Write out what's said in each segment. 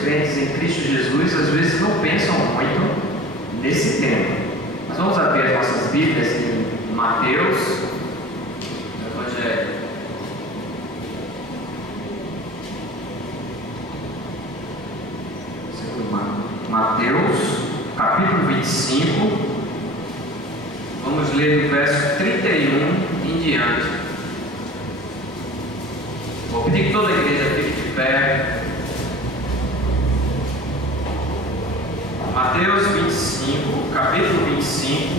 crentes em Cristo Jesus às vezes não pensam muito nesse tema. Mas vamos abrir as nossas Bíblias em Mateus, Evangelho. Mateus, capítulo 25, vamos ler do verso 31 em diante. Vou pedir que toda a igreja fique de pé. Mateus 25, capítulo 25,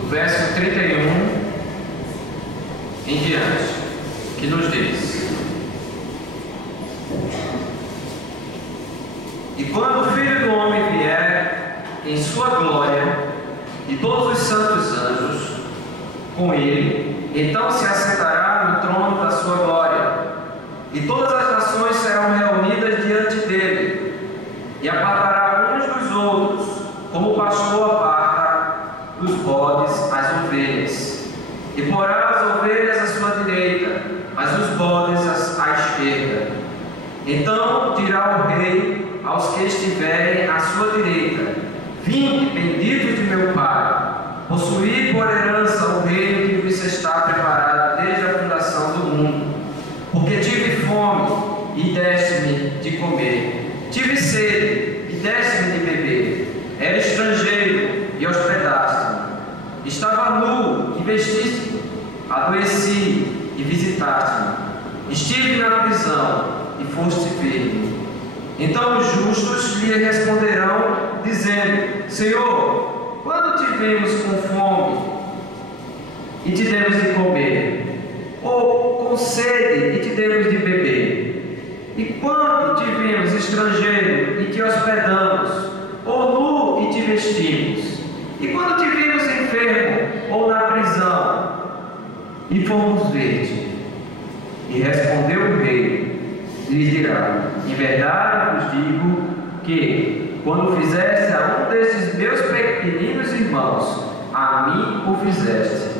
do verso 31 em diante, que nos diz: E quando o Filho do Homem vier em sua glória, e todos os santos anjos com ele, então se assentará no trono da sua glória, e todas as nações serão reunidas diante dele, e apartará uns dos outros, como o pastor aparta dos bodes as ovelhas, e porá as ovelhas à sua direita, mas os bodes à esquerda. Então dirá o rei aos que estiverem à sua direita: Vinde, benditos de meu Pai, possuí por herança o reino que vos está preparado desde a fundação do mundo. Porque tive fome e deste-me de comer, tive sede e deste-me de beber, era estrangeiro e hospedaste-me, estava nu e vestiste-me, adoeci e visitaste-me, estive na prisão e foste ver-me. Então os justos lhe responderão, dizendo: Senhor, quando te vimos com fome e te demos de comer, ou com sede e te demos de beber? E quando te vimos estrangeiro e te hospedamos, ou nu e te vestimos? E quando te vimos enfermo ou na prisão e fomos ver-te? E respondeu o rei, lhes dirá: Em verdade vos digo que, quando fizeste a um desses meus pequeninos irmãos, a mim o fizeste.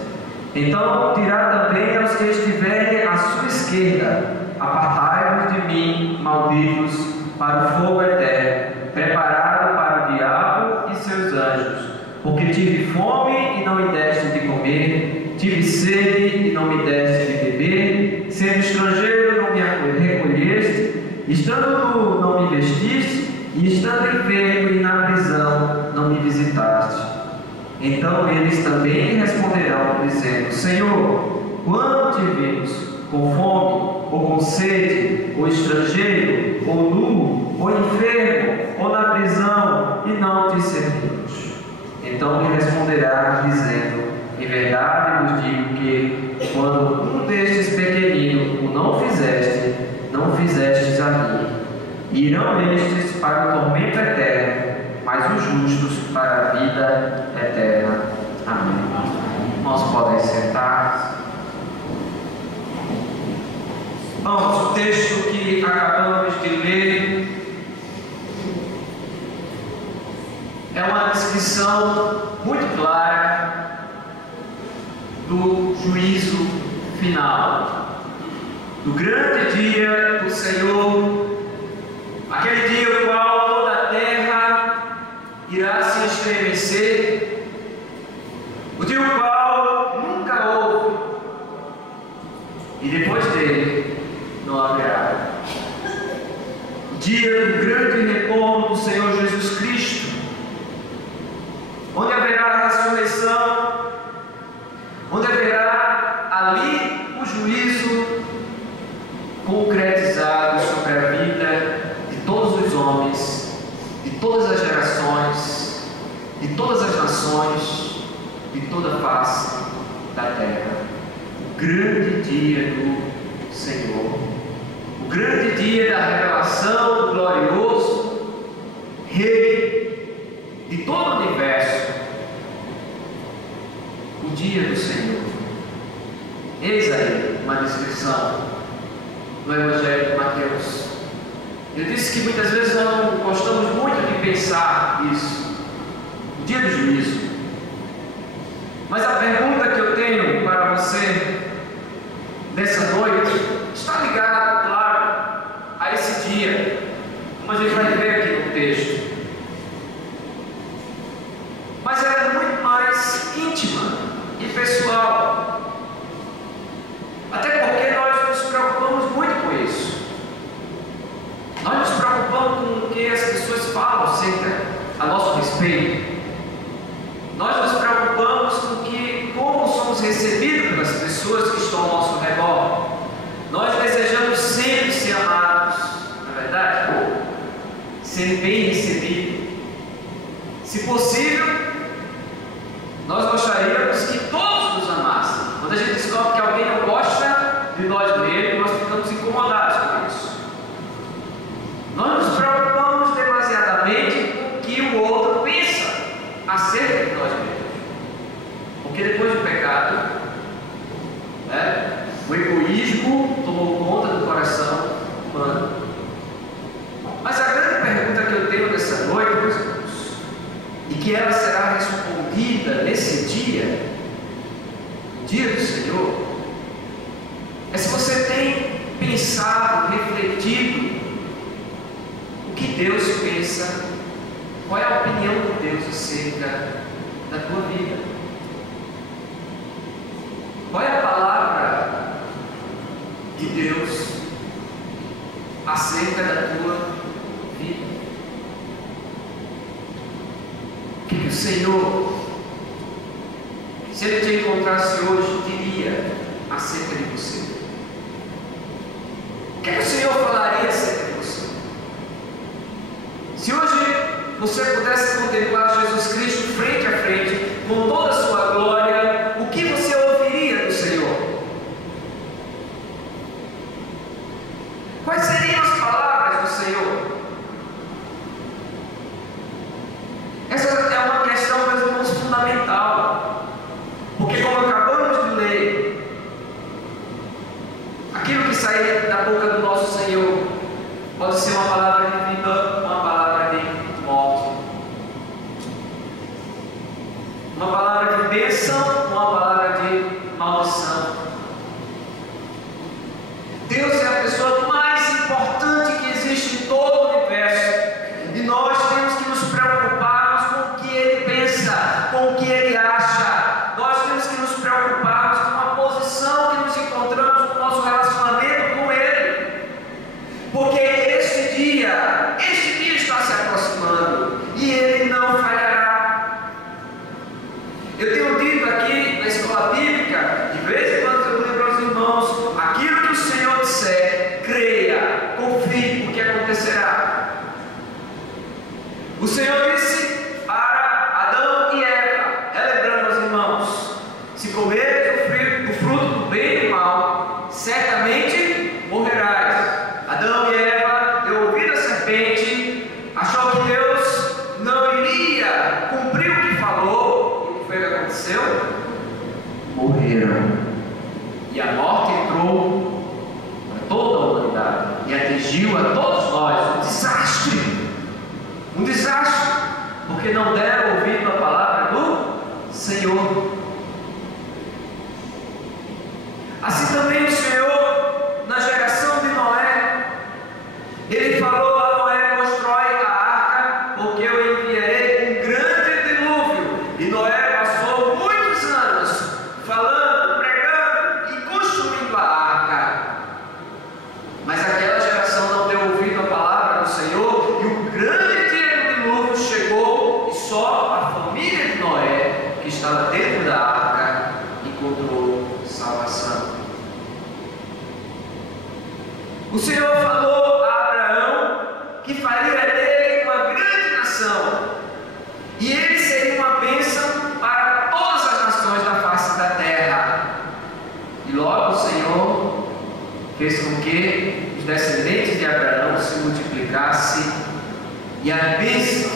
Então dirá também aos que estiverem à sua esquerda: Apartai-vos de mim, malditos, para o fogo eterno, preparado para o diabo e seus anjos. Porque tive fome e não me deste de comer, tive sede e não me deste de beber, sendo estrangeiro não me recolheste, estando nu não me vestiste, e estando enfermo e na prisão não me visitaste. Então eles também responderão, dizendo: Senhor, quando te vimos com fome, ou com sede, ou estrangeiro, ou nu, ou enfermo, ou na prisão, e não te servimos? Então lhe responderá, dizendo: Em verdade vos digo que, quando um destes pequeninos o não fizeste, não fizestes a mim. Irão estes para o tormento eterno, mas os justos para a vida eterna. Amém. Irmãos, podem sentar. Vamos, o texto que acabamos de ler é uma descrição muito clara do juízo final, do grande dia do Senhor, aquele dia no qual toda a terra irá se estremecer, o dia no qual nunca houve, e depois dele não haverá. O dia do grande retorno do Senhor Jesus Cristo, onde haverá a ressurreição, onde haverá ali o juízo concretizado sobre a vida de todos os homens, de todas as gerações, de todas as nações, de toda a face da terra. O grande dia do Senhor, o grande dia da revelação do glorioso Rei de todo o universo, o dia do Senhor. Eis aí uma descrição no Evangelho de Mateus. Eu disse que muitas vezes nós não gostamos muito de pensar isso, o dia do juízo. Mas a pergunta que eu tenho para você nessa noite está ligada, claro, a esse dia. Como a gente que as pessoas falam acerca a nosso respeito. Nós nos preocupamos com como somos recebidos pelas pessoas que estão ao nosso redor. Nós desejamos sempre ser amados, na verdade, ser bem recebidos. Se possível, nós gostaríamos que todos nos amassem. Quando a gente descobre que alguém não gosta de nós mesmos, nós ficamos incomodados com isso. Nós nos preocupamos demasiadamente com o que o outro pensa acerca de nós mesmos. Porque depois do pecado, o egoísmo tomou conta do coração humano. Mas a grande pergunta que eu tenho nessa noite, meus irmãos, e que ela será respondida nesse dia, o dia do Senhor, é se você tem pensado, refletido o que Deus pensa, qual é a opinião de Deus acerca da tua vida. Qual é a palavra de Deus acerca da tua vida? O que o Senhor, se Ele te encontrasse hoje, diria acerca de você? O que o Senhor falaria acerca de você? Se hoje você pudesse contemplar Jesus Cristo frente a frente, com toda a sua glória, o que você ouviria do Senhor? Quais seriam as palavras do Senhor? Essa é uma questão, meus irmãos, fundamental. Porque, como acabamos de ler, aquilo que sair da boca do nosso Senhor pode ser uma palavra de vida, uma palavra de morte, uma palavra de bênção, uma palavra de maldição. Deus é a pessoa mais importante que existe em todo o universo, e nós temos que nos preocuparmos com o que Ele pensa, com o que Ele acha. Nós temos que nos preocuparmos com a posição que nos encontramos no nosso relacionamento com Ele, porque este dia está se aproximando e Ele não falhará. Eu tenho dito aqui na escola bíblica, de vez em quando eu lembro aos irmãos, aquilo que o Senhor disser, creia, confie, porque acontecerá. O Senhor disse para Adão e Eva, relembrando aos irmãos: se comeres o fruto do bem e do mal, certamente morrerás. Adão e Eva deu ouvido à serpente, achou que Deus não iria cumprir o que falou, e o que foi que aconteceu? Morreram. E a morte entrou para toda a humanidade e atingiu a todos nós. Um desastre, porque não deram ouvido à palavra do Senhor. Assim também o Senhor, na geração de Noé, Ele falou a Noé: constrói a arca, porque eu enviarei um grande dilúvio. E Noé passou muitos anos falando, pregando e construindo a arca. Mas aquela geração não deu ouvido à palavra do Senhor, e o grande dia do dilúvio chegou, e só a família de Noé, que estava dentro da arca, encontrou salvação. O Senhor falou a Abraão que faria dele uma grande nação, e ele seria uma bênção para todas as nações da face da terra. E logo o Senhor fez com que os descendentes de Abraão se multiplicassem, e a bênção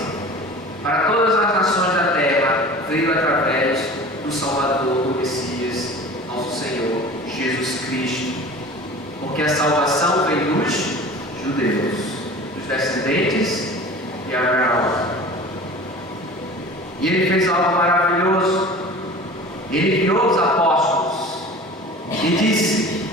para todas as nações da terra veio através do Salvador, do Messias, nosso Senhor Jesus Cristo. Porque a salvação vem dos judeus, dos descendentes de Abraão. E Ele fez algo maravilhoso. Ele enviou os apóstolos e disse: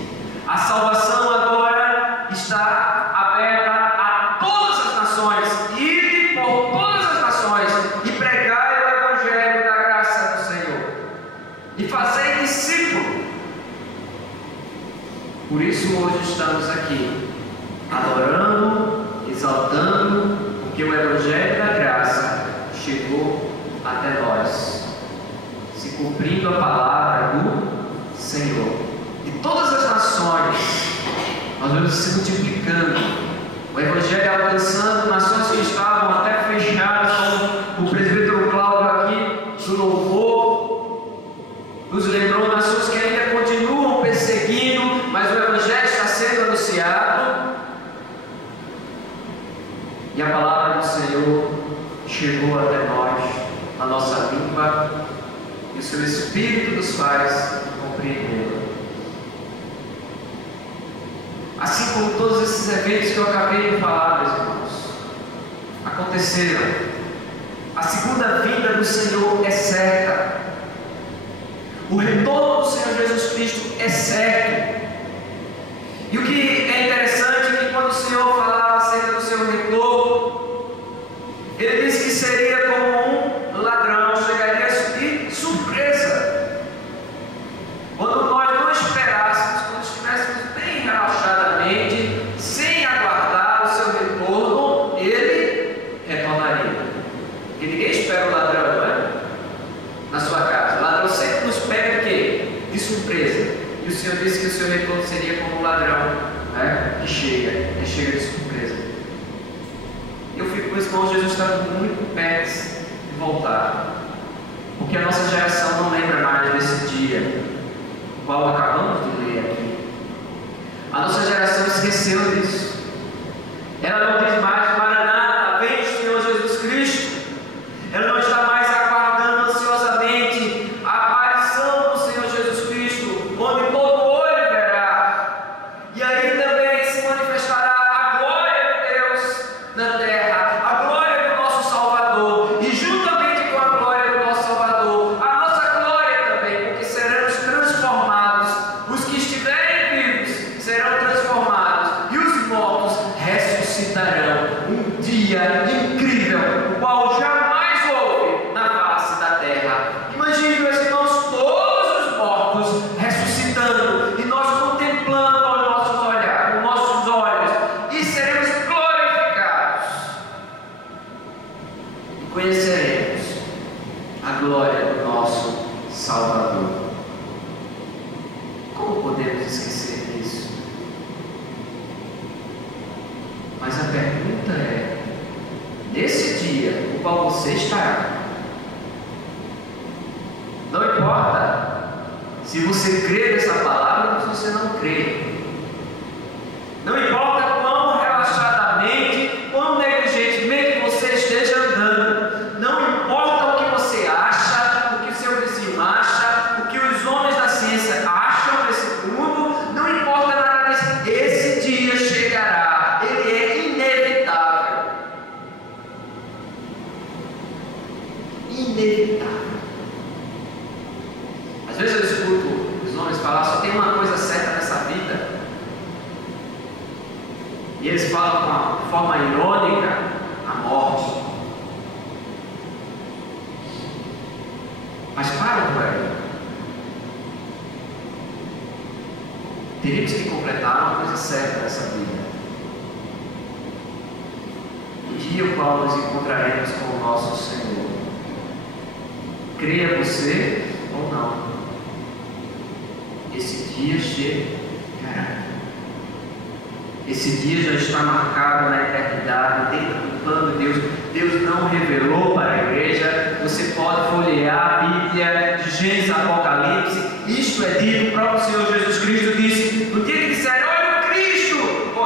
a salvação agora está aberta a todas as nações. Ide por todas as nações e pregai o evangelho da graça do Senhor e fazei discípulos. Por isso hoje estamos aqui, adorando, exaltando porque o Evangelho da Graça chegou até nós, se cumprindo a palavra do Senhor. E todas as nações, nós vamos se multiplicando, o Evangelho alcançando nações que estavam até fechadas, como o presbítero Cláudio aqui do louvor nos lembrou, nações que ainda continuam perseguindo, mas o Evangelho está sendo anunciado, e a palavra do Senhor chegou até nós, na nossa língua, e o seu Espírito nos faz compreendê-la. Assim como todos esses eventos que eu acabei de falar, meus irmãos, aconteceram, a segunda vinda do Senhor é certa, o retorno do Senhor Jesus Cristo é certo. E o que é interessante é que quando o Senhor falava acerca do seu retorno, Ele disse que seria como um ladrão, chegaria de surpresa, quando nós não esperássemos, quando estivéssemos bem relaxadamente, sem aguardar o seu retorno, Ele retornaria. Porque ninguém espera o ladrão, não é? Na sua casa. O ladrão sempre nos pega o quê? De surpresa. E o Senhor disse que o seu retorno seria como um ladrão, né? Que chega de surpresa. Eu fico com esse irmão, Jesus está muito perto de voltar, porque a nossa geração não lembra mais desse dia, o qual acabamos de ler aqui. A nossa geração esqueceu disso. Ela não diz mais: Maranata, vem Senhor Jesus Cristo. Ela não está mais aguardando ansiosamente a aparição do Senhor Jesus Cristo, onde todo olho verá, e aí também se manifestará a glória de Deus na terra, a glória do nosso Salvador, e juntamente com a glória do nosso Salvador, a nossa glória também, porque seremos transformados. Os que estiverem vivos serão transformados, e os mortos ressuscitarão. Um dia incrível, o qual jamais houve na face da terra. Imagine, meus irmãos, todos os mortos ressuscitando, e nós contemplando com os nossos olhos, e seremos glorificados, e conheceremos a glória do nosso Salvador. Como podemos esquecer disso? Mas a pergunta é: nesse dia, o qual você estará, não importa se você crê nessa palavra ou se você não crê, não importa quão relaxadamente, quão negligentemente você esteja andando, não importa o que você acha, o que o seu vizinho acha, o que os homens da ciência acham desse mundo, não importa nada disso. Esse dia chegará, ele é inevitável. Inevitável. Às vezes eu escuto os homens falar: só tem uma coisa certa nessa vida. E eles falam com uma forma irônica: a morte. Mas para por aí. Teríamos que completar uma coisa certa nessa vida: o dia o qual nos encontraremos com o nosso Senhor. Creia você ou não, esse dia chegará. Esse dia já está marcado na eternidade, dentro do plano de Deus. Deus não revelou para a igreja. Você pode folhear a Bíblia de Gênesis a Apocalipse. Isto é dito, o próprio Senhor Jesus Cristo disse: no dia que disserem, olha o Cristo,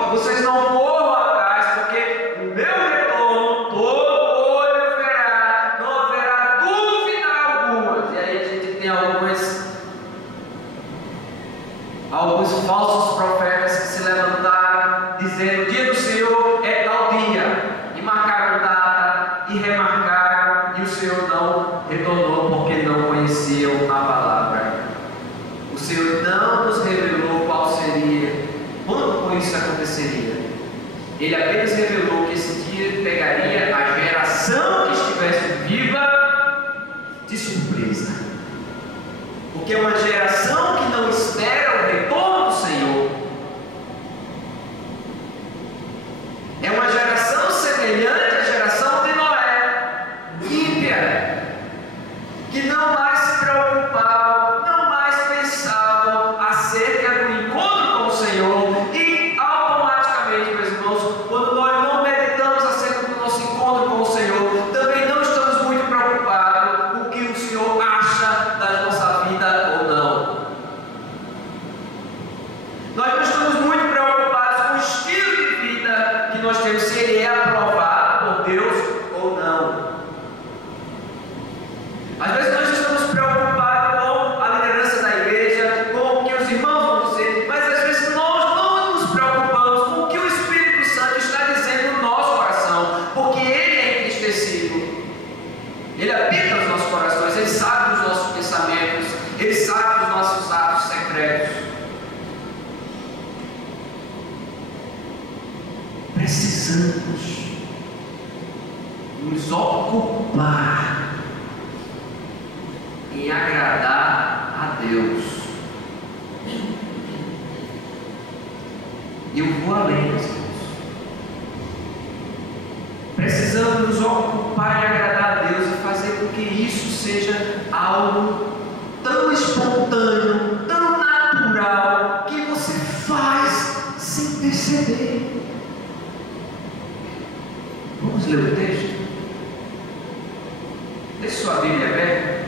vocês não corram atrás, porque o meu retorno todo olho verá, não haverá dúvida alguma. E aí a gente tem alguns falsos profetas que se levantaram dizendo: o dia do Senhor é tal dia, e marcaram data e remarcaram, e o Senhor não retornou porque não conheciam a palavra. O Senhor não nos revelou qual seria, quando isso aconteceria. Ele apenas revelou que esse dia pegaria a geração que estivesse viva de surpresa, porque é uma geração que não espera o retorno do Senhor. É uma geração semelhante à geração Ele habita os nossos corações, Ele sabe dos nossos pensamentos, Ele sabe dos nossos atos secretos. Precisamos nos ocupar em agradar a Deus. E eu vou além, meus irmãos. Precisamos nos ocupar em agradar a Deus e fazer com que isso seja algo tão espontâneo, tão natural, que você faz sem perceber. Vamos ler o texto? Deixe sua Bíblia aberta.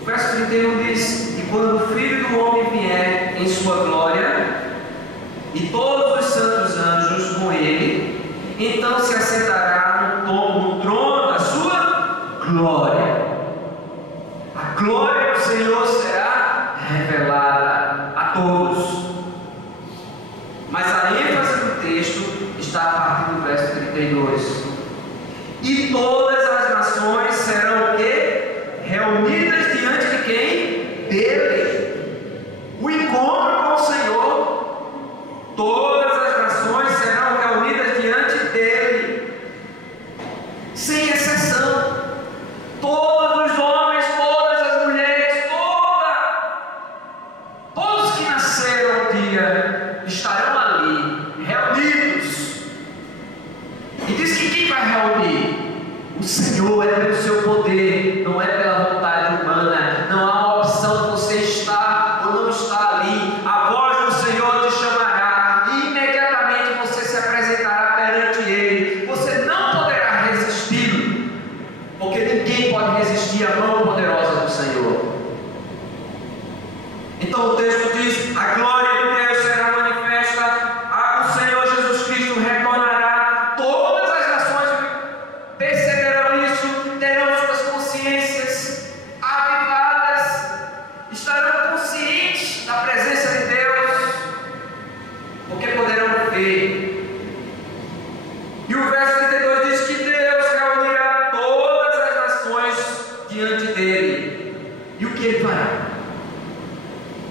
O verso 31 diz: E quando o Filho do Homem vier em sua glória, e todos os santos anjos com ele, então se assentará no trono da sua glória. A glória do Senhor será revelada a todos. Mas a ênfase do texto está a partir do verso 32. E todas as nações serão o quê? Reunidas diante de quem? Dele. O encontro com o Senhor. Todas as nações serão reunidas diante dele, sem exceção. Todos os homens, todas as mulheres, todos que nasceram um dia estarão ali, reunidos. E diz que quem vai reunir? O Senhor. É pelo seu poder, não é pela vontade humana. Não há uma opção de você estar ou não estar ali. A voz do Senhor te chamará e imediatamente você se apresentará perante Ele. Você não poderá resistir, porque ninguém pode resistir à mão poderosa do Senhor. Então o texto diz: a glória de Deus será manifesta, o Senhor Jesus Cristo retornará, todas as nações perceberão isso, terão suas consciências avivadas, estarão conscientes da presença de Deus, porque poderão ver. E o verso 32 diz que Deus reunirá todas as nações diante dele. E o que ele fará?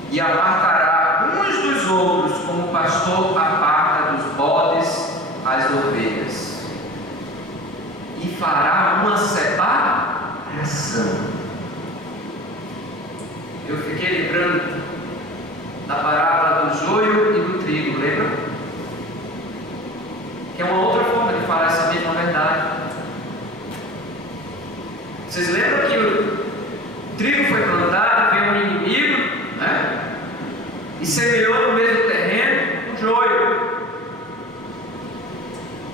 E apartará uns dos outros, como o pastor aparta dos bodes as ovelhas, e fará uma separação. Eu fiquei lembrando da parábola do joio e do trigo, lembra? Que é uma outra forma de falar essa mesma verdade. Vocês lembram que o trigo foi plantado, veio um inimigo, né? E semeou no mesmo terreno o joio.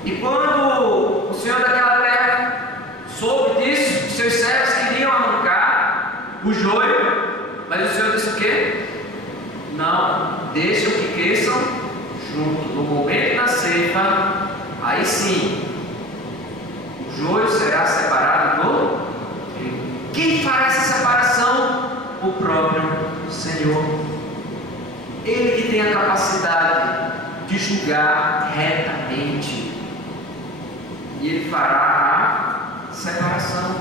E quando o Senhor daquela terra soube disso, os seus servos queriam arrancar o joio, mas o Senhor disse o quê? Não, deixam que cresçam junto. No momento da ceifa, aí sim, o joio será separado do trigo. Quem fará essa separação? O próprio Senhor. Ele que tem a capacidade de julgar retamente. E Ele fará a separação.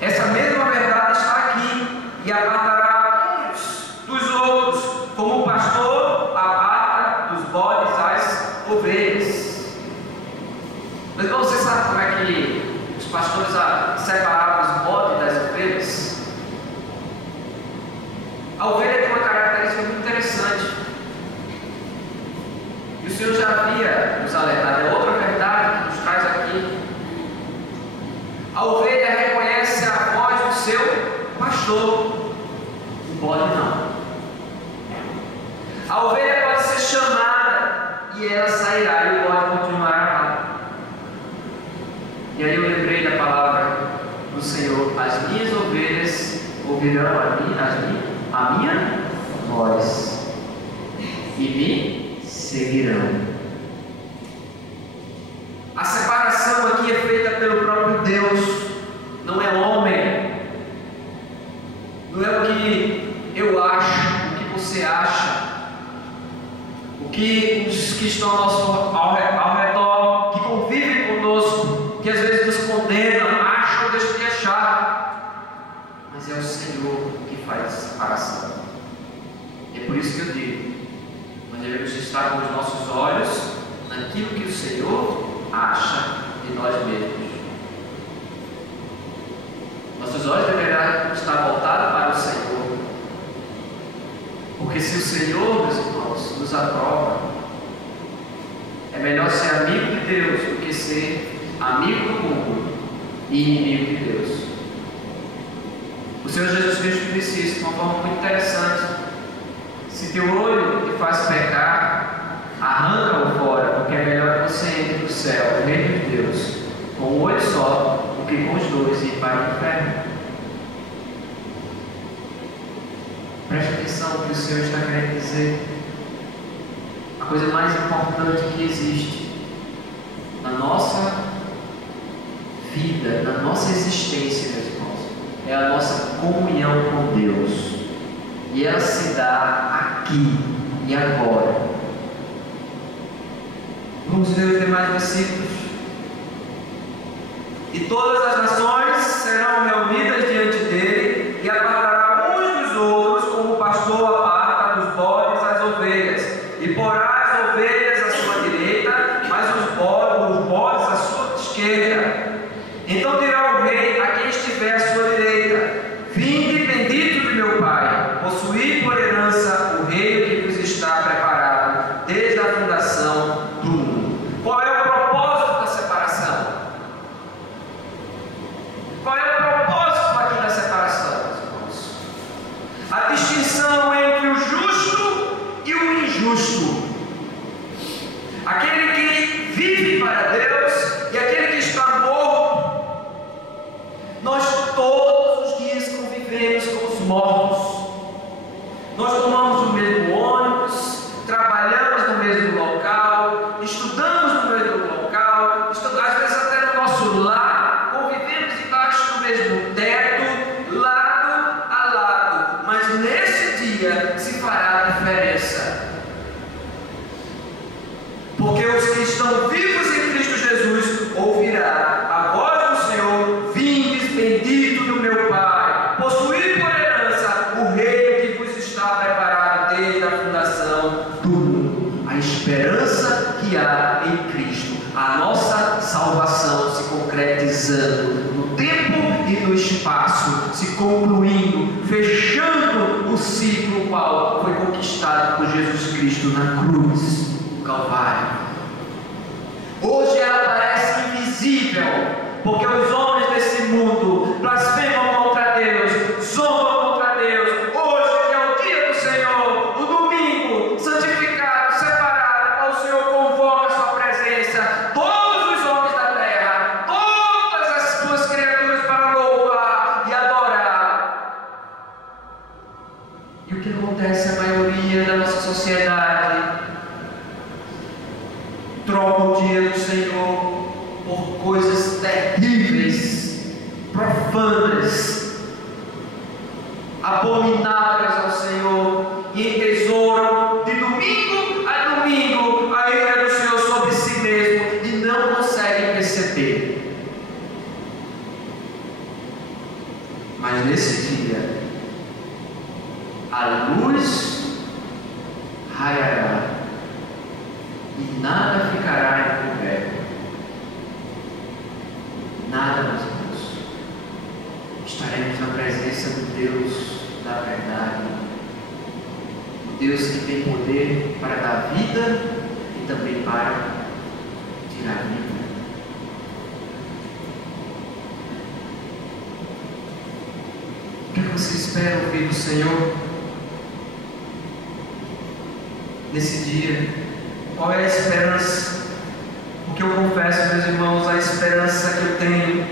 Essa mesma verdade está aqui. E apartará uns dos outros, como o pastor aparta dos bodes as ovelhas. Mas você sabe como é que os pastores separavam os bodes das ovelhas? A ovelha tem uma característica muito interessante. E o Senhor já havia nos alertado. É outra verdade que nos traz aqui. A ovelha reconhece a voz do seu pastor. O bode não. A ovelha pode ser chamada e ela sairá e o bode continuará lá. E aí eu lembrei da palavra do Senhor: as minhas ovelhas ouvirão a minha voz e me seguirão. A separação aqui é feita pelo próprio Deus, não é homem, não é o que eu acho, o que você acha, o que os que estão ao redor, que convivem conosco, que às vezes nos isso que eu digo, nós devemos estar com os nossos olhos naquilo que o Senhor acha de nós mesmos. Nossos olhos deverão estar voltados para o Senhor, porque se o Senhor, meus irmãos, nos aprova, é melhor ser amigo de Deus do que ser amigo do mundo e inimigo de Deus. O Senhor Jesus Cristo disse isso de uma forma muito interessante: se teu olho te faz pecar, arranca-o fora, porque é melhor que você entre no céu, no reino de Deus, com um olho só, do que com os dois e ir para o inferno. Preste atenção no que o Senhor está querendo dizer. A coisa mais importante que existe na nossa vida, na nossa existência, meus irmãos, é a nossa comunhão com Deus. E ela se dá aqui e agora. Vamos ler os demais versículos. E todas as nações serão reunidas diante dele, e apartará uns dos outros, como o pastor aparta dos bodes as ovelhas, e porá as ovelhas à sua direita, mas os bodes à sua esquerda. Então dirá o rei a quem estiver à sua direita: vinde, bendito de meu Pai, possuí por herança o reino que vos está preparado desde a fundação do mundo. Qual é o propósito da separação? Qual é o propósito aqui da separação, meus irmãos? A distinção entre o justo e o injusto. Aquele que vive para Deus e aquele que está morto. Nós todos os dias convivemos com os mortos. Nós tomamos o mesmo ônibus, trabalhamos no mesmo local, estudamos no mesmo local, às vezes até no nosso lar, convivemos debaixo do mesmo teto, lado a lado. Mas nesse dia se fará a diferença. Porque os que estão vivos em Cristo Jesus ouvirá a voz do Senhor: vindes, bendito do meu Pai, possuí por herança o reino que vos está preparado desde a fundação do mundo. A esperança que há em Cristo, a nossa salvação se concretizando no tempo e no espaço, se concluindo, fechando o ciclo qual foi conquistado por Jesus Cristo na cruz. Calvário. Hoje ela parece invisível, porque os homens desse mundo blasfemam contra Deus, zombam contra Deus. Hoje, que é o dia do Senhor, o domingo, santificado, separado, para o Senhor convoca a sua presença, todos os homens da terra, todas as suas criaturas, para louvar e adorar. E o que acontece? A maioria da nossa sociedade troca o dia do Senhor por coisas terríveis, profanas, abomináveis ao Senhor, e entesouram de domingo a domingo a ira do Senhor sobre si mesmo e não conseguem perceber. Mas nesse dia a luz raiará e nada ficará encoberto. Nada, meus irmãos. Estaremos na presença do Deus da verdade, o Deus que tem poder para dar vida e também para tirar vida. O que você espera ouvir do Senhor nesse dia? Qual é a esperança? Porque eu confesso, meus irmãos, a esperança que eu tenho,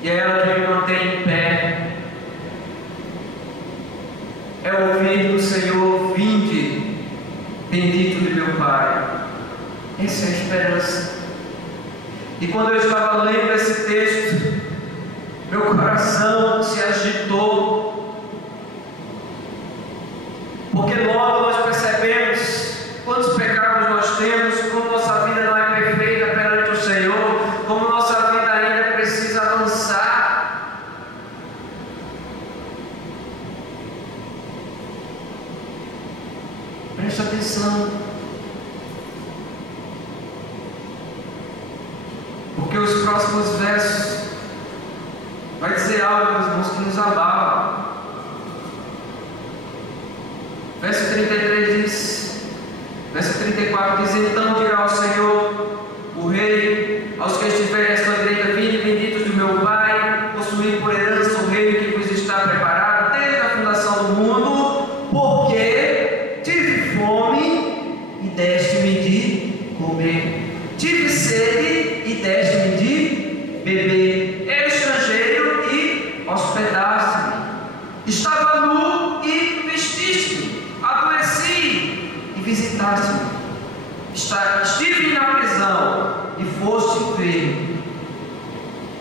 e é ela que me mantém em pé, é ouvir do Senhor: vinde, bendito de meu Pai. Essa é a esperança. E quando eu estava lendo esse texto, meu coração se agitou, porque logo nós percebemos quantos pecados nós temos, como nossa vida não é perfeita perante o Senhor, como nossa vida ainda precisa avançar. Preste atenção. Porque os próximos versos vai dizer algo, meus irmãos, que nos abala. Verso 33 diz, verso 34 diz: então dirá o Senhor, o Rei, aos que estiverem à sua direita: vinde, benditos do meu Pai, possuí por herança o reino que vos está preparado desde a fundação do mundo, porque tive fome e deste-me de comer, tive sede e deste-me de beber, era estrangeiro e hospedaste-me, estava nu e vestiste-me, adoeci e visitaste-me, estive na prisão e foste ver.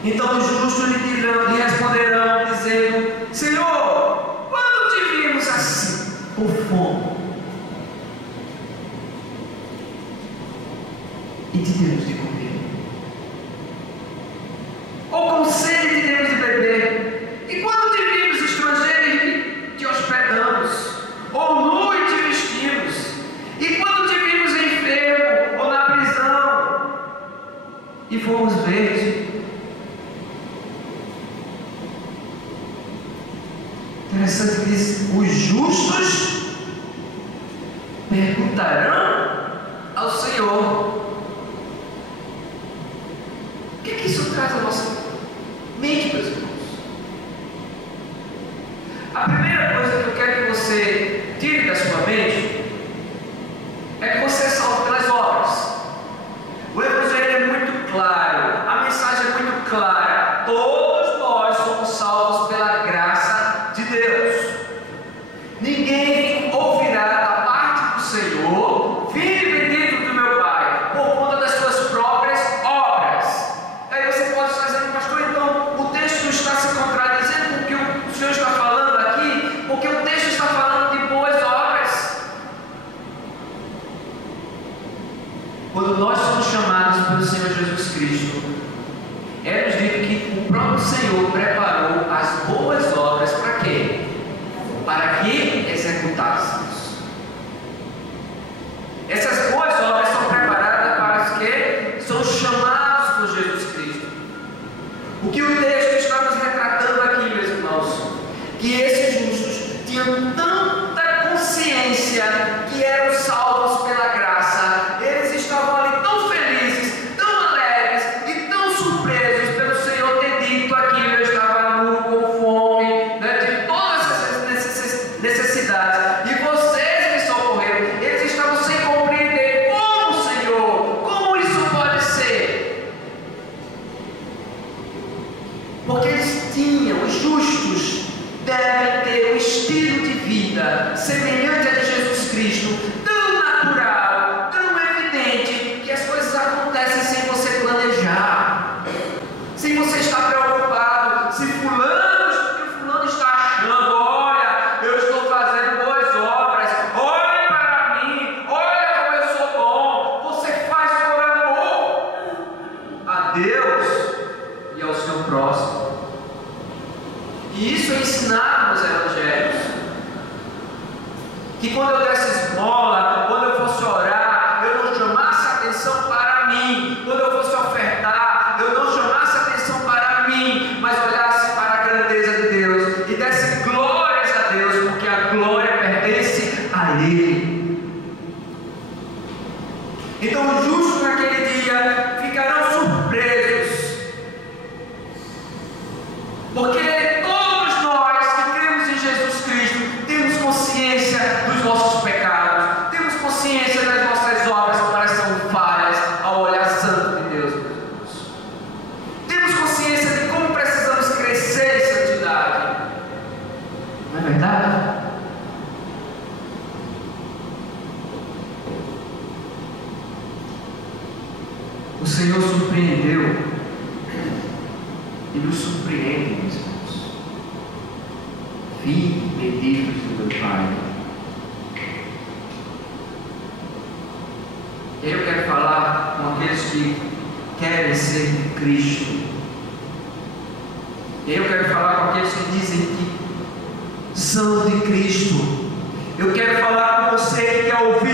Então os justos lhe responderão, dizendo: Senhor, quando te vimos assim, por fome, e te demos de comer, ou com sede te demos de beber? E quando te vimos estrangeiro, te hospedamos, ou nu e te vestimos? E quando te vimos enfermo ou na prisão, e fomos ver-te? Interessante que diz: os justos perguntarão ao Senhor. O que isso traz à nossa mente, meus irmãos? A primeira coisa que eu quero que você tire da sua mente é que você é salvo pelas obras. O Evangelho é muito claro, a mensagem é muito clara: todos nós somos salvos pela graça de Deus. Ninguém ouvirá da parte do Senhor: vinde, bendito do meu Pai, por conta das suas próprias obras. Aí você pode estar dizendo: pastor, então o texto está se contradizendo com o que o Senhor está falando aqui, porque o texto está falando de boas obras. Quando nós somos chamados pelo Senhor Jesus Cristo, é nos dito que o próprio Senhor preparou as boas obras para quê? Para que executássemos. Essas boas obras são preparadas para os que são chamados por Jesus Cristo. O que o texto está nos retratando aqui, meus irmãos, que esses justos tinham tanta consciência que eram salvos pela graça, eles estavam ali tão felizes, tão alegres e tão surpresos pelo Senhor ter dito aqui: eu estava nu, com fome, de todas essas necessidades, e vocês me socorreram. Eles estavam sem compreender como, Senhor, como isso pode ser, porque eles tinham, os justos devem ter um estilo de vida semelhante a de Jesus Cristo, tão natural, tão evidente, que as coisas acontecem sem você planejar, sem você estar preocupado se fulano está achando: olha, eu estou fazendo boas obras, olhem para mim, olha como eu sou bom. Você faz por amor a Deus e ao seu próximo. E isso é ensinado nos evangelhos, que quando eu desse esmola, quando eu fosse orar, eu não chamasse atenção para mim, quando eu fosse ofertar, eu não chamasse atenção para mim, mas olhasse para a grandeza de Deus e desse glórias a Deus, porque a glória pertence a Ele. Então os justos naquele dia ficarão surpresos, porque todos nós que cremos em Jesus Cristo temos consciência dos nossos pecados, temos consciência das nossas obras, como elas são falhas ao olhar santo de Deus, meus irmãos. Temos consciência de como precisamos crescer em santidade. Não é verdade? O Senhor surpreendeu e nos surpreende, meus irmãos. Vinde, benditos do meu Pai. Eu quero falar com aqueles que querem ser de Cristo. Eu quero falar com aqueles que dizem que são de Cristo. Eu quero falar com você que quer ouvir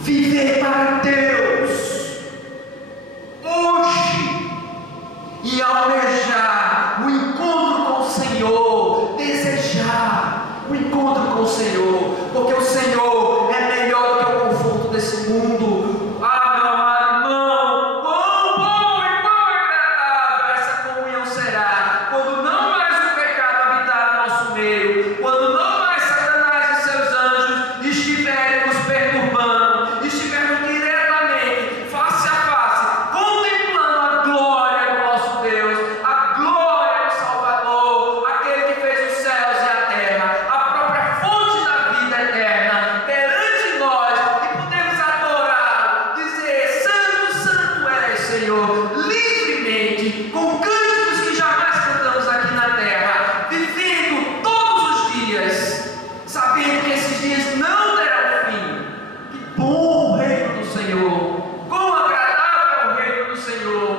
viver para Deus hoje e almejar o encontro com o Senhor, desejar o encontro com o Senhor, porque o Senhor é melhor do que o conforto desse mundo. Ah, meu amado irmão, quão bom e quão agradável essa comunhão será quando não mais o pecado habitar no nosso meio, quando não mais Satanás e seus anjos estiverem nos perturbando, estivermos diretamente, face a face, contemplando a glória do nosso Deus, a glória do Salvador, aquele que fez os céus e a terra, a própria fonte da vida eterna, perante nós, e podemos adorá-lo, dizer: Santo, Santo és, Senhor, livremente, com cânticos que jamais cantamos aqui na terra, vivendo todos os dias, sabendo que esses dias não terão fim. Que bom o reino do Senhor, quão agradável é o reino do Senhor,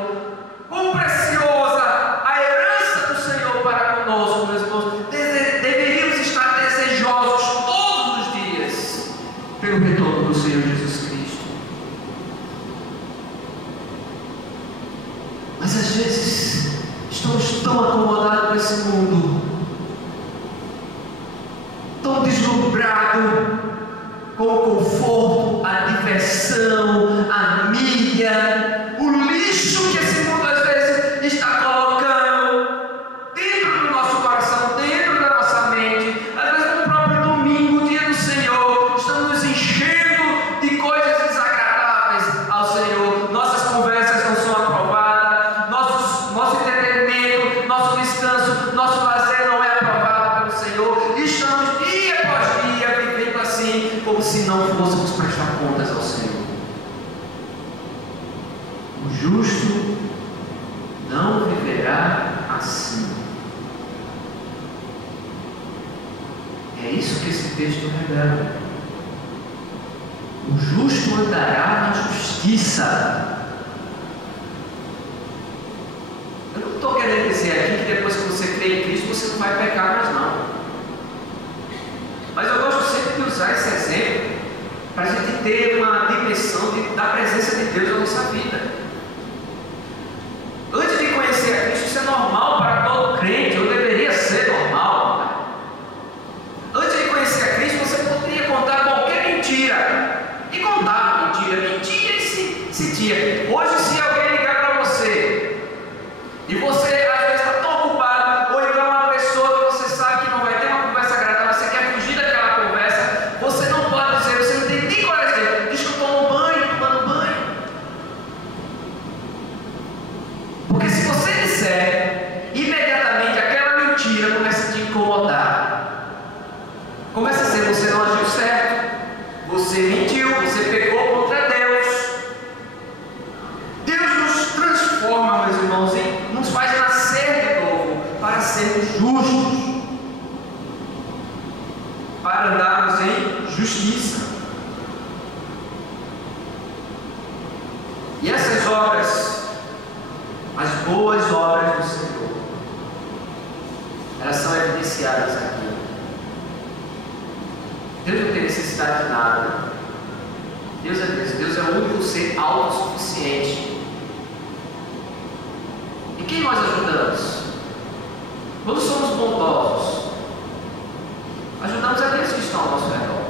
quão preciosa a herança do Senhor para conosco, meus irmãos. Deveríamos estar desejosos todos os dias pelo retorno do Senhor Jesus Cristo. Mas às vezes estamos tão acomodados com esse mundo, tão deslumbrado com o conforto, a diversão, a mídia, o lixo que esse mundo às vezes está colocando dentro do nosso coração, dentro da nossa mente. Às vezes no próprio domingo, dia do Senhor, estamos nos enchendo de coisas desagradáveis ao Senhor. Nossas conversas não são aprovadas, nosso entretenimento, nosso descanso, nosso lazer não é aprovado pelo Senhor. E estamos dia após dia vivendo assim, como se não fôssemos prestar contas ao Senhor. O justo não viverá assim. É isso que esse texto revela. O justo andará na justiça. Eu não estou querendo dizer aqui que depois que você crê em Cristo você não vai pecar mais, não. Mas eu gosto sempre de usar esse exemplo para a gente ter uma dimensão da presença de Deus na nossa vida. Antes de conhecer a Cristo, isso é normal para todo crente, ou deveria ser normal. Né? Antes de conhecer a Cristo, você poderia contar qualquer mentira. E contava mentira, mentia e se sentia. Hoje, se alguém ligar para você, e você às vezes está tão ocupado, ou então uma pessoa que você sabe que não vai ter uma conversa agradável, você quer fugir daquela conversa, você não pode dizer, você não tem nem coragem de dizer: diz que eu tomo banho, tomando banho. Porque se você disser, imediatamente aquela mentira começa a te incomodar. Começa a ser: você não agiu certo, você mentiu, você pecou contra Deus. Deus nos transforma, meus irmãos, e nos faz nascer de novo para sermos justos, para andarmos em justiça. E essas obras, as boas obras do Senhor, elas são evidenciadas aqui. Deus não tem necessidade de nada. Deus é Deus. Deus é o único ser autossuficiente. E quem nós ajudamos? Quando somos bondosos, ajudamos aqueles que estão ao nosso redor.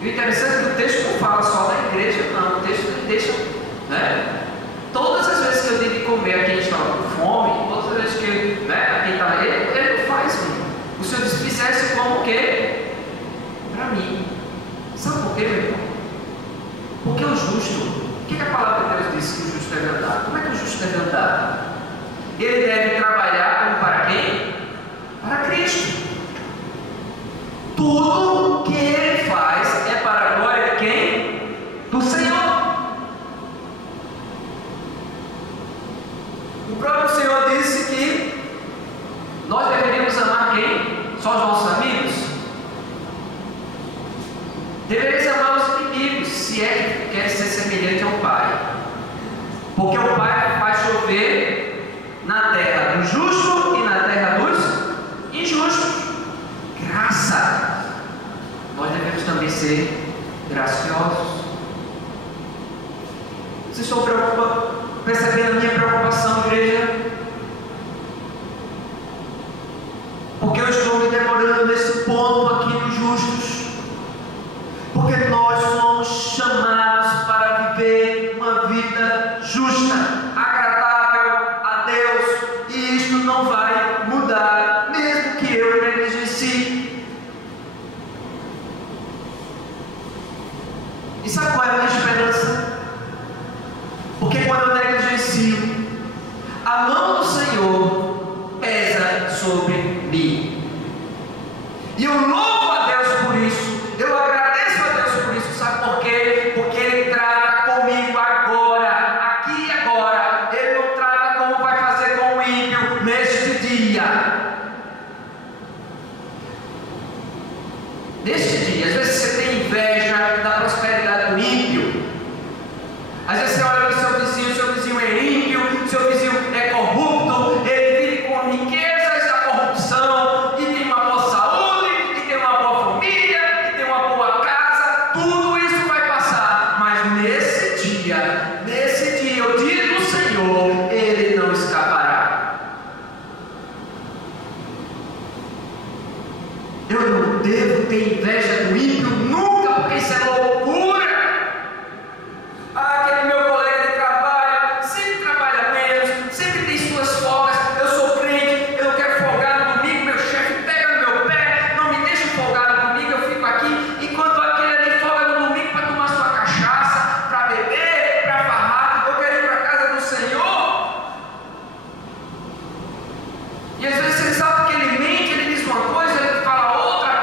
E o interessante é que o texto não fala só da igreja, não. O texto deixa, né? Todas as vezes que eu dei de comer a quem estava com fome, todas as vezes que, né, quem estava, ele não faz. O Senhor disse: fizesse como o quê? Para mim. Sabe por quê, meu irmão? Porque o justo, o que a palavra de Deus diz que o justo deve andar? Como é que o justo deve andar? Ele deve trabalhar como para quem? Para Cristo. Tudo que ele faz é para a glória de quem? Do Senhor. O próprio Senhor disse que nós deveríamos amar quem? Só os nossos amigos? Deveríamos amar os inimigos, se é que quer ser semelhante ao Pai. Porque o Pai faz chover na terra do justo e na terra dos injustos. Graça. Nós devemos também ser graciosos. Vocês estão percebendo a minha preocupação, igreja? Porque eu estou me demorando nesse ponto aqui nos justos. Porque nós somos chamados para viver uma vida justa, agradável a Deus, e isto não vai mudar, mesmo que eu negligencie. E sabe qual é a minha esperança? Porque quando eu negligencio, a mão do Senhor pesa sobre mim. E eu louvo a Deus por isso. Eu agradeço a Deus por isso. Sabe por quê? Porque Ele trata comigo agora, aqui e agora. Ele não trata como vai fazer com o ímpio neste dia. Neste dia, às vezes você tem inveja da prosperidade do ímpio. Às vezes você olha para o seu vizinho é ímpio, seu vizinho é corrupto, ele vive com riquezas da corrupção, e tem uma boa saúde, e tem uma boa família, e tem uma boa casa. Tudo isso vai passar, mas nesse dia, o dia do Senhor, ele não escapará. Eu não devo ter inveja do ímpio nunca, porque isso é loucura. Aquele meu colega de trabalho sempre trabalha menos, sempre tem suas folgas. Eu sou crente, eu não quero folgar no domingo. Meu chefe pega no meu pé, não me deixa folgar no domingo. Eu fico aqui, enquanto aquele ali folga no domingo para tomar sua cachaça, para beber, para farrar. Eu quero ir para a casa do Senhor. E às vezes você sabe que ele mente, ele diz uma coisa, ele fala outra.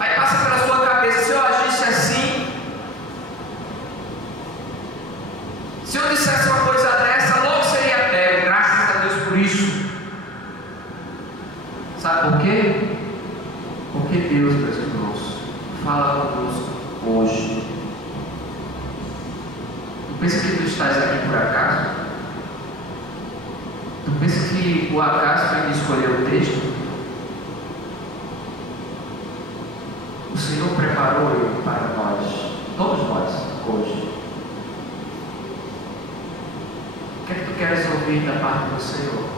Aí passa pela sua cabeça: se eu agisse assim, se eu dissesse uma coisa dessa, logo seria pego. Graças a Deus por isso. Sabe por quê? Porque Deus, meus irmãos, fala conosco hoje. Tu pensa que tu estás aqui por acaso? Tu pensa que o acaso foi me escolher o texto? O Senhor preparou ele para nós, todos nós, hoje. O que é que tu queres ouvir da parte do Senhor?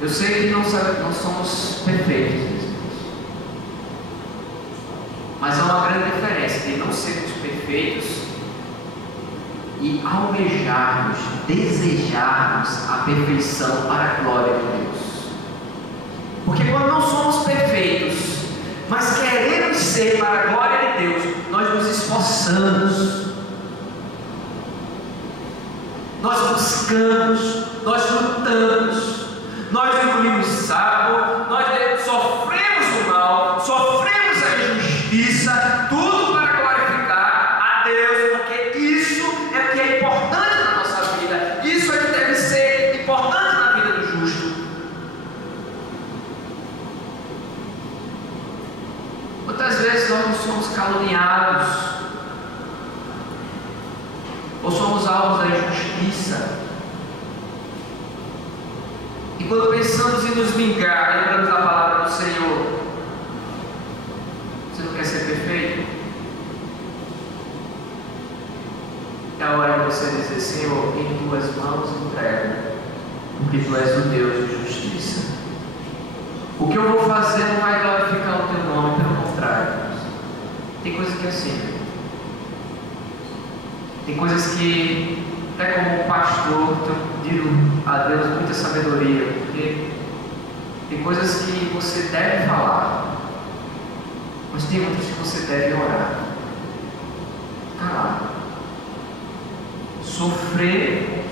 Eu sei que não somos perfeitos, irmãos, mas há uma grande diferença de não sermos perfeitos e almejarmos, desejarmos a perfeição para a glória de Deus. Porque quando não somos perfeitos, mas queremos ser para a glória de Deus, nós nos esforçamos, nós buscamos, nós lutamos, nós engolimos sapo, nós sofremos o mal, sofremos a injustiça, tudo para glorificar a Deus, porque isso é o que é importante na nossa vida, isso é o que deve ser importante na vida do justo. Muitas vezes nós não somos caluniados, ou somos alvos da injustiça, e quando pensamos em nos vingar, lembramos da palavra do Senhor. Você não quer ser perfeito? É a hora de você dizer: Senhor, em tuas mãos entrego, porque tu és o Deus de justiça. O que eu vou fazer não vai glorificar o teu nome, pelo contrário. Tem coisa que é assim. Tem coisas que, até como pastor, eu digo a Deus muita sabedoria, porque tem coisas que você deve falar, mas tem outras que você deve orar. Calar. Sofrer,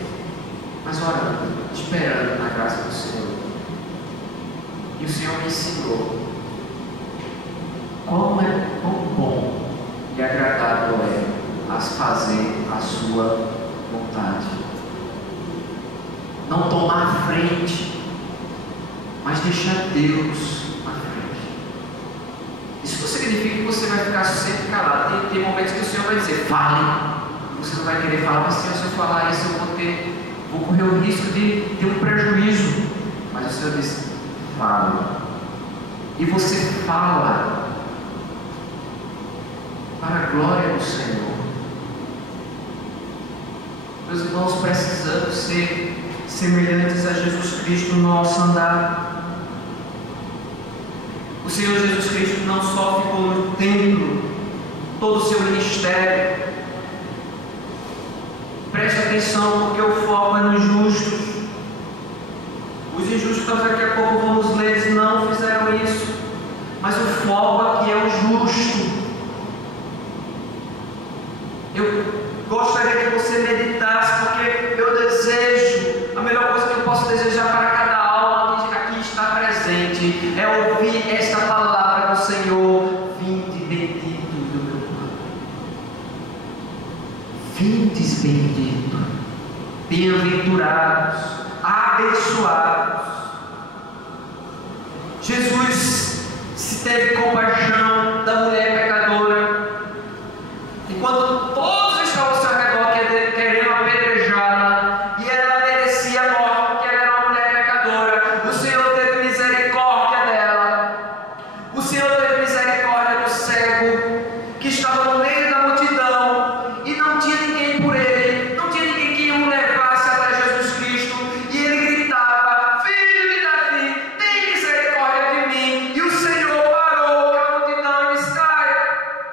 mas orando, esperando na graça do Senhor. E o Senhor me ensinou como é tão bom e agradável é fazer a sua vontade. Não tomar a frente, mas deixar Deus na frente. Isso não significa que você vai ficar sempre calado. Tem momentos que o Senhor vai dizer: fale. Você não vai querer falar: mas se eu falar isso, eu vou correr o risco de ter um prejuízo. Mas o Senhor diz: fale. e você fala para a glória do Senhor. Meus irmãos, precisamos ser semelhantes a Jesus Cristo no nosso andar. O Senhor Jesus Cristo não só ficou no templo todo o seu ministério. Preste atenção, porque o foco é nos justos. Os injustos, daqui a pouco vamos ler, eles não fizeram isso. Mas o foco aqui é o justo. Eu gostaria que você meditasse, porque eu desejo, a melhor coisa que eu posso desejar para cada alma que aqui está presente é ouvir esta palavra do Senhor: vinde bendito do meu Pai. Vindes bendito, bem-aventurados, abençoados. Jesus se teve compaixão da mulher pecadora, e quando todos estavam ao seu redor querendo apedrejá-la, e ela merecia a morte porque ela era uma mulher pecadora, o Senhor teve misericórdia dela. O Senhor teve misericórdia do cego que estava no meio da multidão e não tinha ninguém por ele, não tinha ninguém que o levasse até Jesus Cristo, e ele gritava: filho de Davi, tem misericórdia de mim. E o Senhor parou a multidão e disse: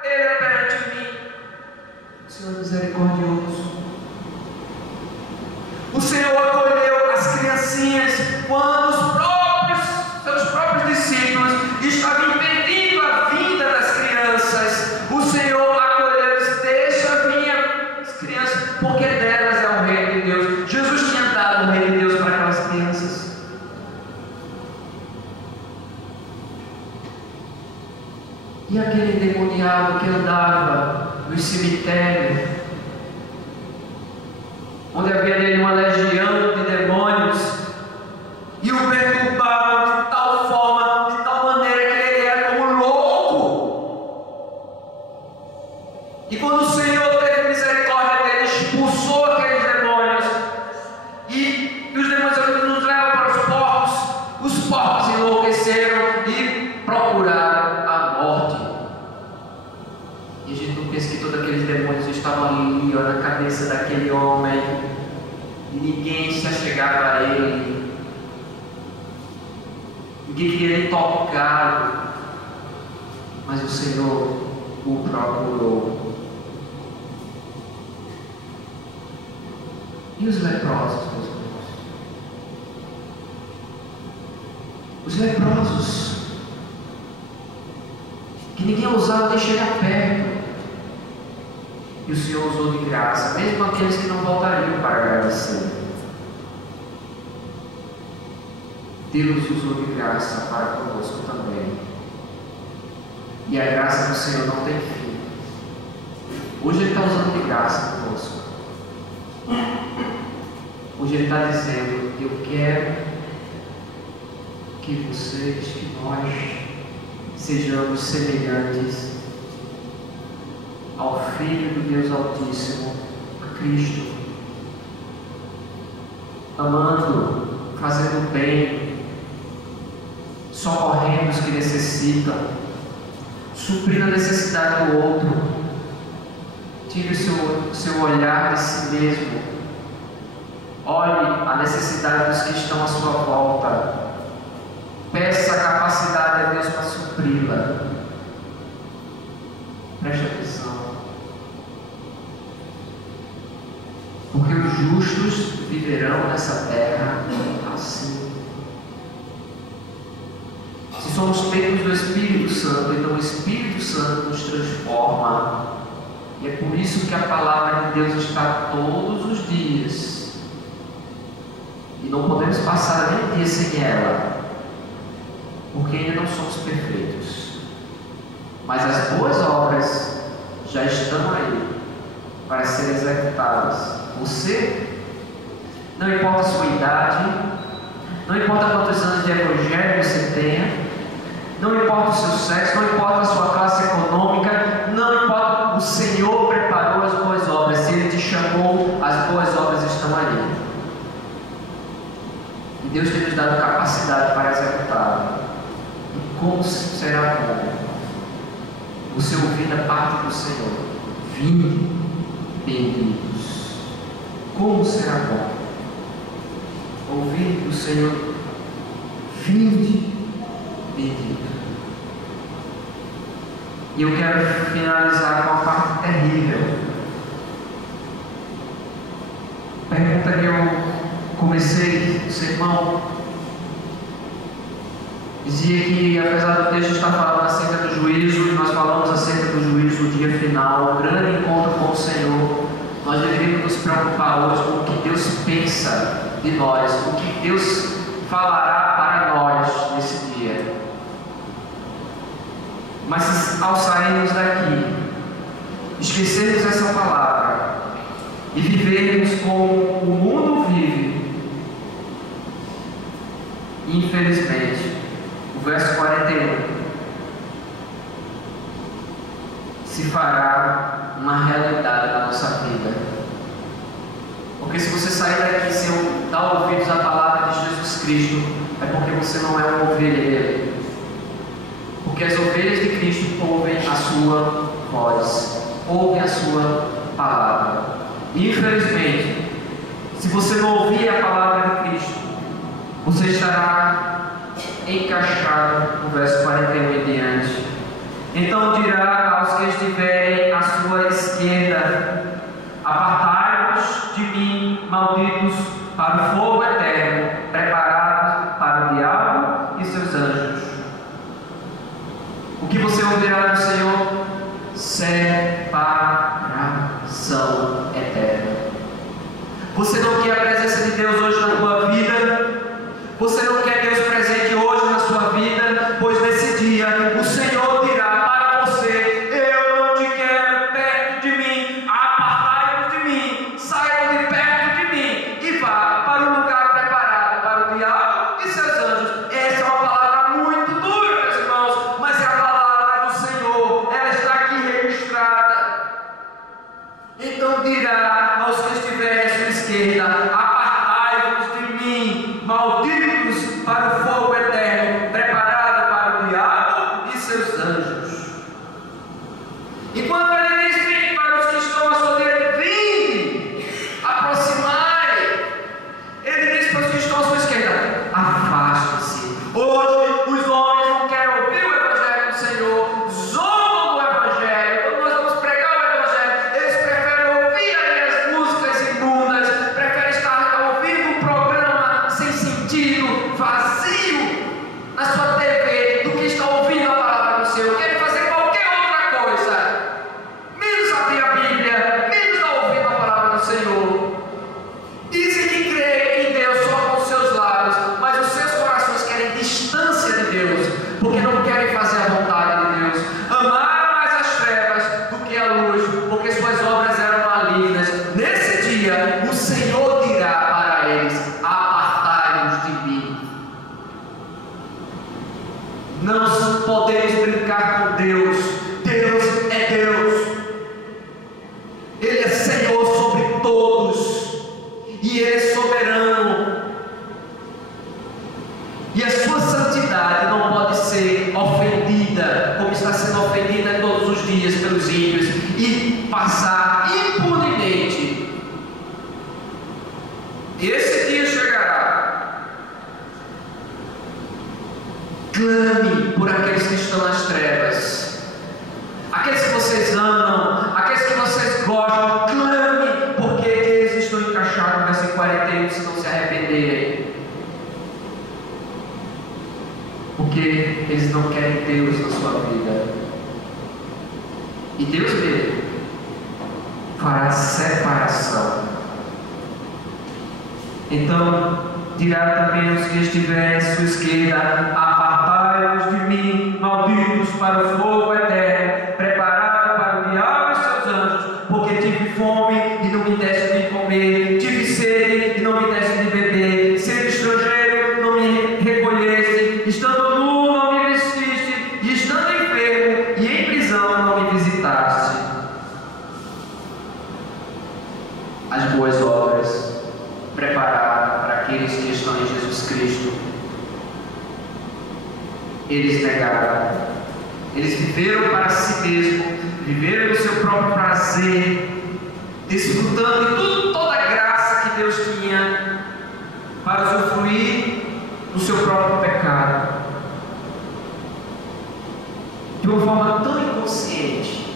ele é perante mim. O Senhor é misericordioso. O Senhor acolheu as criancinhas quando seus próprios discípulos estavam impedindo a vinda das crianças. O Senhor acolheu e disse: deixa vir as crianças, porque delas é o reino de Deus. Jesus tinha dado o reino de Deus para aquelas crianças. E aquele endemoniado que andava no cemitério, onde havia nele uma legião de demônios, e o perturbavam de tal forma, de tal maneira que ele era como louco. E quando o Senhor teve misericórdia dele, expulsou aqueles demônios, e os demônios nos levam para os porcos enlouqueceram e procuraram a morte. E a gente não pensa que todos aqueles demônios estavam ali, ó, na cabeça daquele homem, e ninguém se achegava a ele, ninguém queria nem tocá-lo, mas o Senhor o procurou. E os leprosos, meus irmãos? Os leprosos, que ninguém ousava nem chegar perto, e o Senhor usou de graça, mesmo aqueles que não voltariam para agradecer. Deus usou de graça para conosco também. E a graça do Senhor não tem fim. Hoje Ele está usando de graça conosco. Hoje Ele está dizendo: eu quero que vocês, que nós, sejamos semelhantes ao Filho do Deus Altíssimo, a Cristo, amando, fazendo bem, socorrendo os que necessitam, suprindo a necessidade do outro. Tire o seu olhar de si mesmo, olhe a necessidade dos que estão à sua volta, peça a capacidade a Deus para supri-la. Preste atenção, porque os justos viverão nessa terra assim. Se somos templos do Espírito Santo, então o Espírito Santo nos transforma, e é por isso que a palavra de Deus está todos os dias, e não podemos passar nem um dia sem ela, porque ainda não somos perfeitos, mas as boas obras já estão aí para serem executadas. Você, não importa a sua idade, não importa quantos anos de evangelho você tenha, não importa o seu sexo, não importa a sua classe econômica, não importa, o Senhor preparou as boas obras. Se Ele te chamou, as boas obras estão ali, e Deus tem nos dado capacidade para executá-las. Como será bom você ouvir da parte do Senhor: vinde, benditos. Como será bom ouvir do Senhor: vinde, bendito. E eu quero finalizar com uma parte terrível. Pergunta que eu comecei o sermão. Dizia que, apesar do texto estar falando acerca do juízo, nós falamos acerca do juízo, o dia final, o grande encontro com o Senhor, nós deveríamos nos preocupar hoje com o que Deus pensa de nós, o que Deus falará para nós nesse dia. Mas ao sairmos daqui, esquecermos essa palavra e vivermos como o mundo vive, infelizmente, o verso 41 se fará uma realidade na nossa vida. Porque se você sair daqui sem dar ouvidos à palavra de Jesus Cristo, é porque você não é uma ovelha dele. Porque as ovelhas de Cristo ouvem a sua voz, ouvem a sua palavra. E infelizmente, se você não ouvir a palavra de Cristo, você estará encaixado no verso 41 em diante. Então dirá aos que estiverem à sua esquerda: apartai-vos de mim, malditos, para o fogo eterno, preparados para o diabo e seus anjos. O que você ouvirá do Senhor? Separação eterna. Você não quer a presença de Deus hoje na tua vida? Você não quer Deus presente hoje na sua vida? Pois nesse dia o Senhor dirá para você: eu não te quero perto de mim, apartai-vos de mim, saiam de perto de mim e vá para o lugar preparado para o diabo e seus anjos. Essa é uma palavra muito dura, meus irmãos, mas é a palavra do Senhor, ela está aqui registrada. Então dirá aos que estiverem à sua esquerda: apartai-vos de mim, malditos, para o fogo eterno, preparado para o diabo e seus anjos. E quando ele diz para os que estão à sua direita: vinde, aproximai, ele diz para os que estão à sua esquerda: afaste-se. Hoje os homens não querem ouvir o Evangelho do Senhor, zombam do Evangelho. Quando nós vamos pregar o Evangelho, eles preferem ouvir aí as músicas imundas, preferem estar ouvindo um programa sem sentido, vazio na sua TV, do que está ouvindo a palavra do Senhor. Querem fazer qualquer outra coisa, menos abrir a Bíblia, menos estar ouvindo a palavra do Senhor. Dizem que creem em Deus só com os seus lábios, mas os seus corações querem distância de Deus, porque não querem fazer a vontade de Deus. Amaram mais as trevas do que a luz, porque suas obras eram malignas. Nesse dia o Senhor dirá para eles: apartai-vos de mim. Não podemos brincar com Deus. Deus é Deus. Ele é Senhor sobre todos. E Ele é soberano. E a sua santidade não pode ser ofendida, como está sendo ofendida todos os dias pelos ímpios, e passar impunemente. Esse dia chegará. Clame por aqueles que estão nas trevas, aqueles que vocês amam, aqueles que vocês gostam. Clame, porque eles estão encaixados no versículo 41 se não se arrependerem, porque eles não querem Deus na sua vida. E Deus mesmo fará separação. Então dirá também aos que estiverem à sua esquerda: apartai-vos de mim, malditos, para o fogo eterno, preparado para o diabo e seus anjos, porque tive fome e não me deste de comer, tive sede e não me deste de beber, sendo estrangeiro não me recolheste, estando nu não me vestiste, e estando enfermo e em prisão não me visitaste. As boas obras preparadas para aqueles que estão em Jesus Cristo. eles negaram. Eles viveram para si mesmo, viveram no seu próprio prazer, desfrutando de toda a graça que Deus tinha para usufruir do seu próprio pecado. De uma forma tão inconsciente,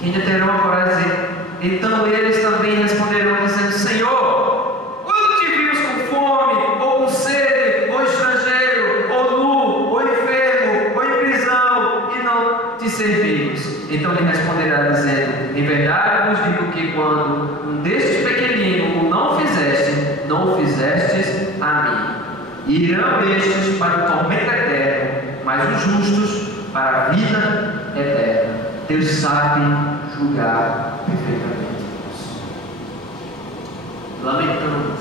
que ainda terão a coragem de dizer: então eles também responderão dizendo: Senhor, quando te vimos com fome, ou com sede, ou estrangeiro, ou nu, ou enfermo, ou em prisão, e não te servimos? Então ele responderá dizendo: em verdade vos digo que quando um destes pequeninos o não fizestes a mim. Irão estes para o tormento eterno, mas os justos para a vida eterna. Deus sabe julgar perfeitamente isso. Lamentamos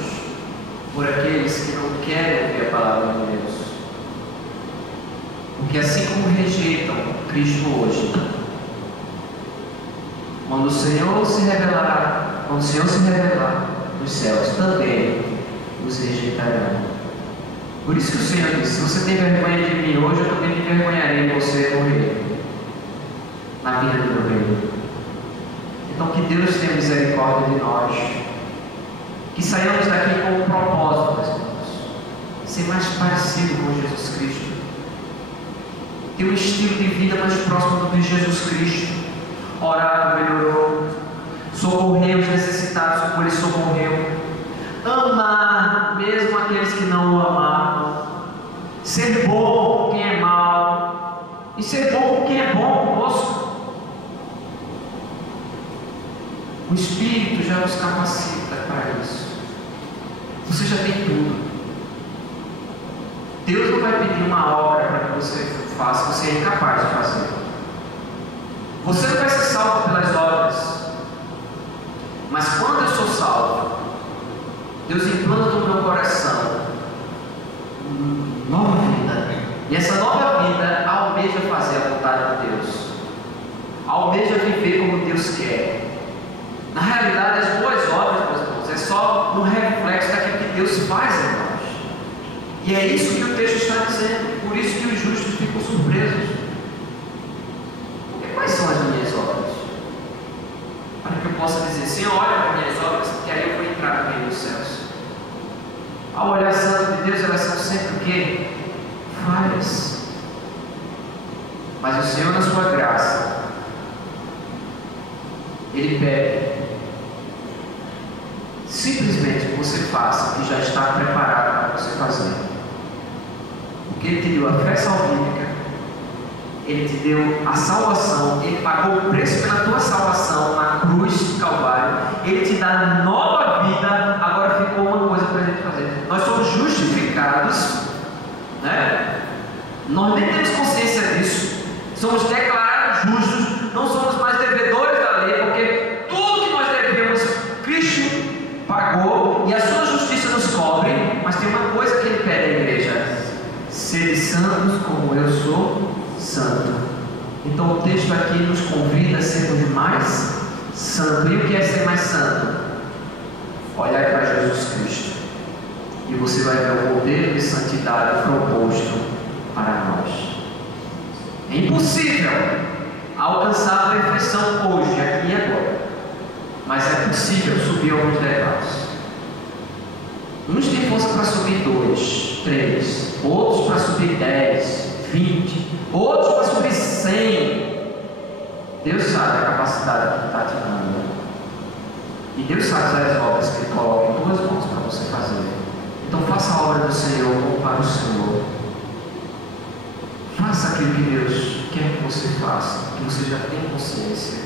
por aqueles que não querem ouvir a palavra de Deus, porque assim como rejeitam Cristo hoje, quando o Senhor se revelar nos céus, também os rejeitarão. Por isso que o Senhor disse: se você tem vergonha de mim hoje, eu também me envergonharei de você no reino, na vida do meu reino. Então que Deus tenha misericórdia de nós, que saiamos daqui com um propósito, meus irmãos, ser mais parecido com Jesus Cristo, ter um estilo de vida mais próximo do de Jesus Cristo, orar como Ele orou, socorrer os necessitados como Ele socorreu, amar mesmo aqueles que não o amavam, ser bom com quem é mau, e ser bom com quem é bom conosco. O Espírito já nos capacita para isso. Você já tem tudo. Deus não vai pedir uma obra para que você faça, você é incapaz de fazer. Você não vai ser salvo pelas obras, mas quando eu sou salvo, Deus implanta no meu coração nova vida, e essa nova vida almeja fazer a vontade de Deus, almeja viver como Deus quer. Na realidade, as boas obras, meus irmãos, é só um reflexo daquilo que Deus faz em nós, e é isso que o texto está dizendo. Por isso que os justos ficam surpresos. Porque quais são as minhas obras? Para que eu possa dizer: Senhor, olha para as minhas obras, que aí eu vou entrar no reino dos céus. Ao olhar santo de Deus, elas são sempre o quê? Falhas. Mas o Senhor, na sua graça, Ele pede simplesmente que você faça o que já está preparado para você fazer. Porque Ele te deu a fé salvífica, Ele te deu a salvação, Ele pagou o preço pela tua salvação na cruz do Calvário, Ele te dá nova vida. Agora ficou uma coisa para a gente fazer: nós somos justificados, né? Nós nem temos consciência disso, somos declarados justos, não somos mais devedores da lei, porque tudo que nós devemos, Cristo pagou e a sua justiça nos cobre. Mas tem uma coisa que Ele pede à igreja: sede santos como eu sou santo. Então o texto aqui nos convida a sermos mais santos. E o que é ser mais santo? Olhar para Jesus Cristo, e você vai ver o modelo de santidade proposto para nós. É impossível alcançar a perfeição hoje, aqui e agora, mas é possível subir alguns degraus. Uns têm força para subir 2, 3, outros para subir 10, 20, outros para subir 100. Deus sabe a capacidade que está te dando, e Deus sabe as obras que Ele coloca em tuas mãos para você fazer. Então faça a obra do Senhor como para o Senhor. Faça aquilo que Deus quer que você faça, que você já tem consciência,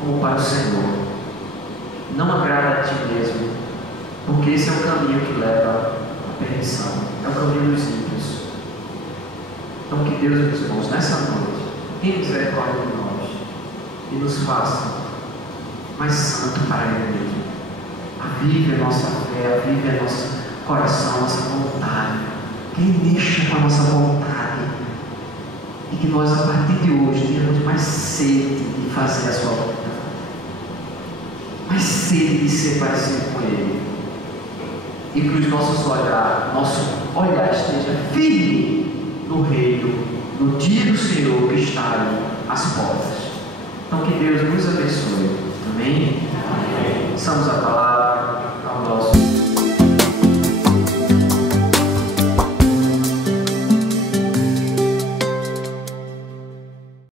como para o Senhor. Não agrada a ti mesmo, porque esse é o caminho que leva à perdição, é o caminho dos ímpios. Então que Deus, meus irmãos, nessa noite, tenha misericórdia de nós e nos faça mais santo para Ele mesmo. Avive a nossa fé, avive a nosso coração, a nossa vontade, que Ele mexa com a nossa vontade, e que nós, a partir de hoje, tenhamos mais sede de fazer a sua vontade, mais sede de ser parecido com Ele, e que os nosso olhar esteja firme no reino, no dia do Senhor que está aí às portas. Então que Deus nos abençoe. Amém? Amém. Passamos a palavra.